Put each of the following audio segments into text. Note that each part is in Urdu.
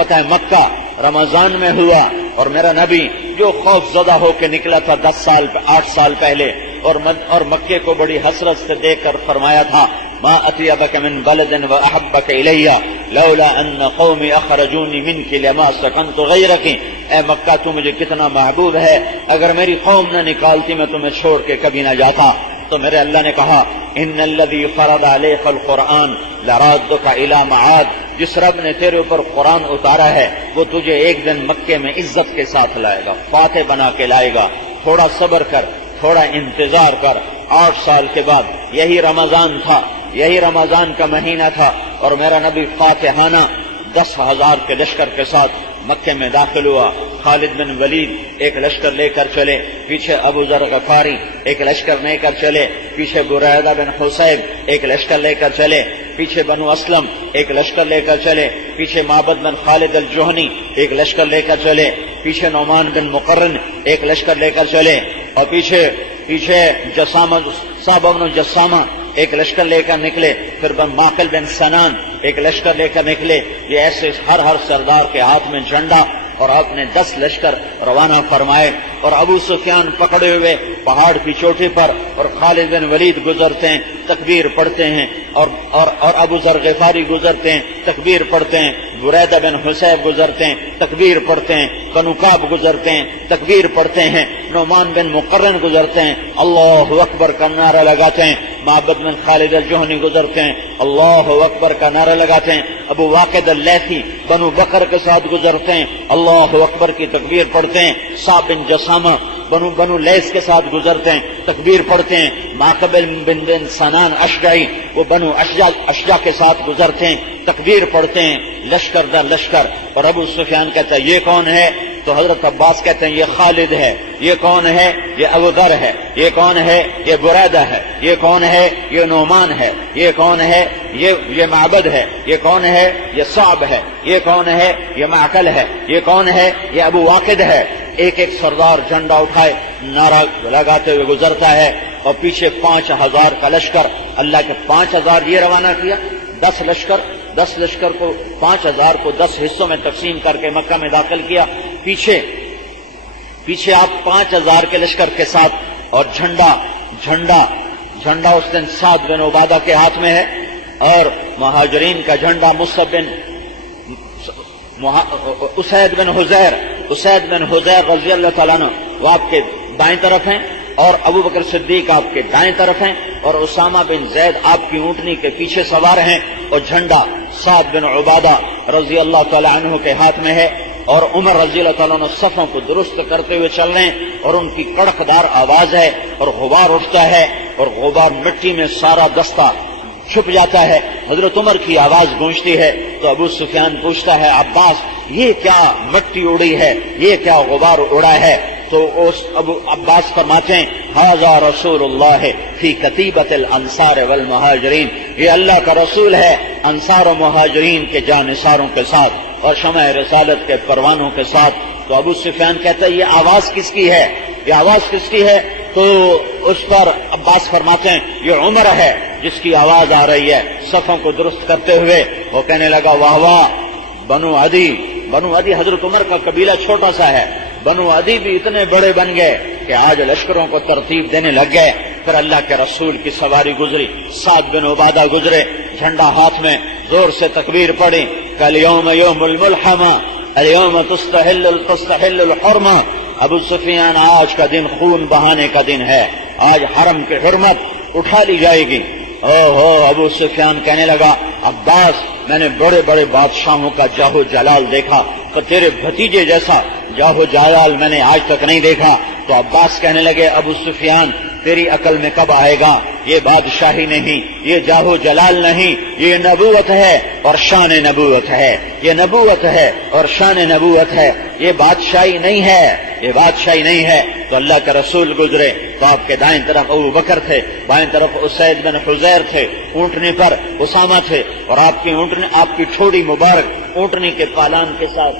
فتح مکہ رمضان میں ہوا اور میرا نبی جو خوف زدہ ہو کے نکلا تھا 8 سال پہلے اور مکے کو بڑی حسرت سے دیکھ کر فرمایا تھا ما اطیبک من بلد واحبک الی لولا ان قومی اخرجونی منک لما سکنت غیرک، اے مکہ تو مجھے کتنا محبوب ہے، اگر میری قوم نہ نکالتی میں تمہیں چھوڑ کے کبھی نہ جاتا۔ تو میرے اللہ نے کہا ان الذی فرض علیک القرآن لرادک الی معاد، جس رب نے تیرے اوپر قرآن اتارا ہے وہ تجھے ایک دن مکے میں عزت کے ساتھ لائے گا، فاتح بنا کے لائے گا، تھوڑا صبر کر، تھوڑا انتظار کر۔ 8 سال کے بعد یہی رمضان تھا، یہی رمضان کا مہینہ تھا اور میرا نبی فاتحانہ 10,000 کے لشکر کے ساتھ مکے میں داخل ہوا۔ خالد بن ولید ایک لشکر لے کر چلے، پیچھے ابو ذر غفاری ایک لشکر لے کر چلے، پیچھے بریدہ بن حصیب ایک لشکر لے کر چلے، پیچھے بنو اسلم ایک لشکر لے کر چلے، پیچھے معبد بن خالد الجہنی ایک لشکر لے کر چلے، پیچھے نعمان بن مقرن ایک لشکر لے کر چلے، اور پیچھے صعب بن جسامہ ایک لشکر لے کر نکلے، پھر معقل بن سنان ایک لشکر لے کر نکلے۔ یہ ایسے ہر سردار کے ہاتھ میں جھنڈا، اور آپ نے 10 لشکر روانہ فرمائے، اور ابو سفیان پکڑے ہوئے پہاڑ کی چوٹی پر، اور خالد بن ولید گزرتے ہیں تکبیر پڑھتے ہیں، اور ابو ذر غفاری گزرتے ہیں تکبیر پڑھتے ہیں، بریدہ بن حصیب گزرتے ہیں تکبیر پڑھتے ہیں، بنو کعب گزرتے ہیں تکبیر پڑھتے ہیں، نعمان بن مقرن گزرتے ہیں اللہ اکبر کا نعرہ لگاتے ہیں، معبد بن خالد الجہنی گزرتے ہیں اللہ اکبر کا نعرہ لگاتے ہیں، ابو واقد اللیثی بنو بکر کے ساتھ گزرتے ہیں اللہ اکبر کی تکبیر پڑھتے ہیں، صعب بن جسامہ بنو لیث کے ساتھ گزرتے ہیں تکبیر پڑھتے ہیں، معقل بن سنان اشجعی وہ بنو اشجع کے ساتھ گزرتے ہیں تکبیر پڑھتے ہیں، لشکر در لشکر۔ اور ابو سفیان کہتا ہے یہ کون ہے؟ تو حضرت عباس کہتے ہیں یہ خالد ہے۔ یہ کون ہے؟ یہ ابو ذر ہے۔ یہ کون ہے؟ یہ بریدہ ہے۔ یہ کون ہے؟ یہ نعمان ہے۔ یہ کون ہے؟ یہ معبد ہے۔ یہ کون ہے؟ یہ صعب ہے۔ یہ کون ہے؟ یہ معقل ہے۔ یہ کون ہے؟ یہ ابو واقد ہے۔ ایک ایک سردار جھنڈا اٹھائے نعرہ لگاتے ہوئے گزرتا ہے، اور پیچھے 5,000 کا لشکر، اللہ کے 5,000 یہ روانہ کیا، 10 لشکر کو 5,000 کو 10 حصوں میں تقسیم کر کے مکہ میں داخل کیا۔ پیچھے آپ 5,000 کے لشکر کے ساتھ، اور جھنڈا اس دن سعد بن عبادہ کے ہاتھ میں ہے، اور مہاجرین کا جھنڈا مصعب بن اسید بن حضیر رضی اللہ تعالیٰ عنہ وہ آپ کے دائیں طرف ہیں، اور ابو بکر صدیق آپ کے دائیں طرف ہیں، اور اسامہ بن زید آپ کی اونٹنی کے پیچھے سوار ہیں، اور جھنڈا سعد بن عبادہ رضی اللہ تعالیٰ عنہ کے ہاتھ میں ہے، اور عمر رضی اللہ تعالیٰ عنہ صفوں کو درست کرتے ہوئے چل رہے ہیں، اور ان کی کڑکدار آواز ہے، اور غبار اٹھتا ہے، اور غبار مٹی میں سارا دستہ چھپ جاتا ہے، حضرت عمر کی آواز گونجتی ہے، تو ابو سفیان پوچھتا ہے عباس یہ کیا مٹی اڑی ہے، یہ کیا غبار اڑا ہے؟ تو ابو عباس فرماتے ہیں ھذا رسول اللہ فی کتیبۃ الانصار والمہاجرین، یہ اللہ کا رسول ہے انصار و مہاجرین کے جانثاروں کے ساتھ اور شمع رسالت کے پروانوں کے ساتھ۔ تو ابو سفیان کہتا ہے یہ آواز کس کی ہے؟ یہ آواز کس کی ہے؟ تو اس پر عباس فرماتے ہیں یہ عمر ہے جس کی آواز آ رہی ہے صفوں کو درست کرتے ہوئے۔ وہ کہنے لگا واہ واہ، بنو عدی حضرت عمر کا قبیلہ چھوٹا سا ہے، بنو عدی بھی اتنے بڑے بن گئے کہ آج لشکروں کو ترتیب دینے لگ گئے۔ پھر اللہ کے رسول کی سواری گزری، سعد بن عبادہ گزرے، جھنڈا ہاتھ میں، زور سے تکبیر پڑھی، کالیوم یوم الملحمہ اليوم تستحل الحرمہ۔ ابو سفیان آج کا دن خون بہانے کا دن ہے، آج حرم کی حرمت اٹھا لی جائے گی۔ ابو سفیان کہنے لگا عباس میں نے بڑے بڑے بادشاہوں کا جاہو جلال دیکھا، تو تیرے بھتیجے جیسا جاہو جلال میں نے آج تک نہیں دیکھا۔ تو عباس کہنے لگے ابو سفیان تیری عقل میں کب آئے گا، یہ بادشاہی نہیں، یہ جاہو جلال نہیں، یہ نبوت ہے اور شان نبوت ہے، یہ نبوت ہے اور شان نبوت ہے، یہ بادشاہی نہیں ہے، یہ بادشاہی نہیں ہے۔ تو اللہ کے رسول گزرے تو آپ کے دائیں طرف ابو بکر تھے، بائیں طرف اسید بن حضیر تھے، اونٹنی پر اسامہ تھے، اور آپ کی ٹھوڑی مبارک اونٹنی کے پالان کے ساتھ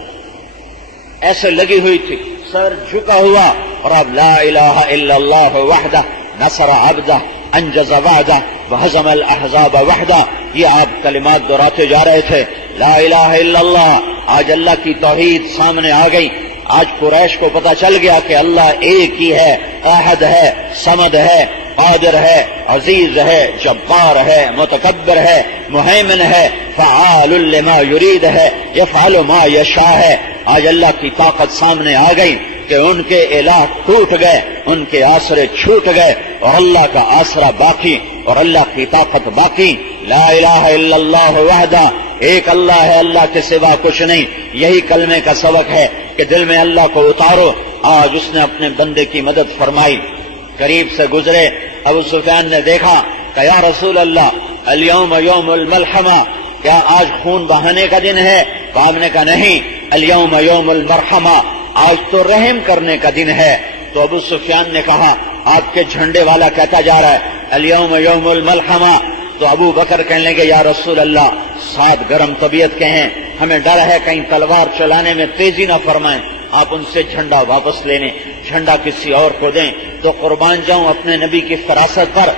ایسے لگی ہوئی تھی، سر جھکا ہوا، اور اب لا الہ الا اللہ وحدہ نصر عبدہ انجز وعدہ وہزم الاحزاب وحدہ، یہ آپ کلمات دہراتے جا رہے تھے، لا الہ الا اللہ آج اللہ کی توحید سامنے آ گئی. آج قریش کو پتا چل گیا کہ اللہ ایک ہی ہے، احد ہے، صمد ہے، قادر ہے، عزیز ہے، جبار ہے، متکبر ہے، مہیمن ہے، فعال لما یرید ہے، یفعل ما یشاء ہے. آج اللہ کی طاقت سامنے آ گئی کہ ان کے الہ ٹوٹ گئے، ان کے آسرے چھوٹ گئے، اور اللہ کا آسرا باقی اور اللہ کی طاقت باقی. لا الہ الا اللہ وحدہ، ایک اللہ ہے، اللہ کے سوا کچھ نہیں. یہی کلمے کا سبق ہے کہ دل میں اللہ کو اتارو. آج اس نے اپنے بندے کی مدد فرمائی. قریب سے گزرے ابو سفیان نے دیکھا کہ یا رسول اللہ الیوم یوم الملحمہ، کیا آج خون بہانے کا دن ہے؟ آپ نے کہا نہیں، الیوم یوم المرحمہ، آج تو رحم کرنے کا دن ہے. تو ابو سفیان نے کہا آپ کے جھنڈے والا کہتا جا رہا ہے الیوم یوم الملحمہ. تو ابو بکر کہنے لگے یا رسول اللہ، ساتھ گرم طبیعت کے ہیں، ہمیں ڈر ہے کہیں تلوار چلانے میں تیزی نہ فرمائیں، آپ ان سے جھنڈا واپس لے لیں، جھنڈا کسی اور کو دیں. تو قربان جاؤں اپنے نبی کی فراست پر.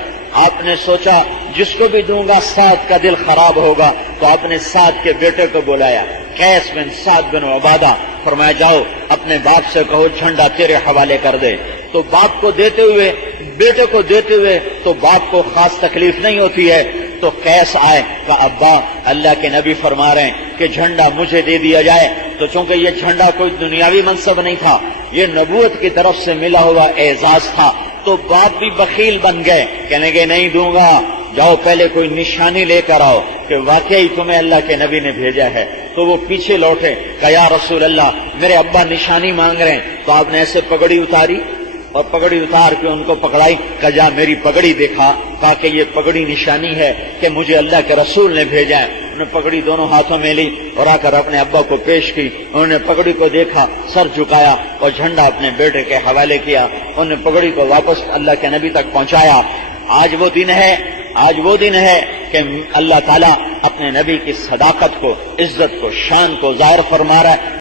آپ نے سوچا جس کو بھی دوں گا سعد کا دل خراب ہوگا، تو آپ نے سعد کے بیٹے کو بلایا، قیس بن سعد بن عبادہ. فرمایا جاؤ اپنے باپ سے کہو جھنڈا تیرے حوالے کر دے. تو باپ کو دیتے ہوئے، بیٹے کو دیتے ہوئے تو باپ کو خاص تکلیف نہیں ہوتی ہے. تو قیس آئے کہ ابا اللہ کے نبی فرما رہے ہیں کہ جھنڈا مجھے دے دیا جائے. تو چونکہ یہ جھنڈا کوئی دنیاوی منصب نہیں تھا، یہ نبوت کی طرف سے ملا ہوا اعزاز تھا، تو باپ بھی بخیل بن گئے، کہنے کے نہیں دوں گا، جاؤ پہلے کوئی نشانی لے کر آؤ کہ واقعی تمہیں اللہ کے نبی نے بھیجا ہے. تو وہ پیچھے لوٹے کہ یا رسول اللہ میرے ابا نشانی مانگ رہے ہیں. تو آپ نے ایسے پگڑی اتاری اور پگڑی اتار کے ان کو پکڑائی کہ جا میری پگڑی دیکھا، کہا کہ یہ پگڑی نشانی ہے کہ مجھے اللہ کے رسول نے بھیجا ہے. انہوں نے پگڑی دونوں ہاتھوں میں لی اور آ کر اپنے ابا کو پیش کی. انہوں نے پگڑی کو دیکھا، سر جھکایا اور جھنڈا اپنے بیٹے کے حوالے کیا. انہوں نے پگڑی کو واپس اللہ کے نبی تک پہنچایا. آج وہ دن ہے کہ اللہ تعالیٰ اپنے نبی کی صداقت کو، عزت کو، شان کو ظاہر فرما رہا ہے.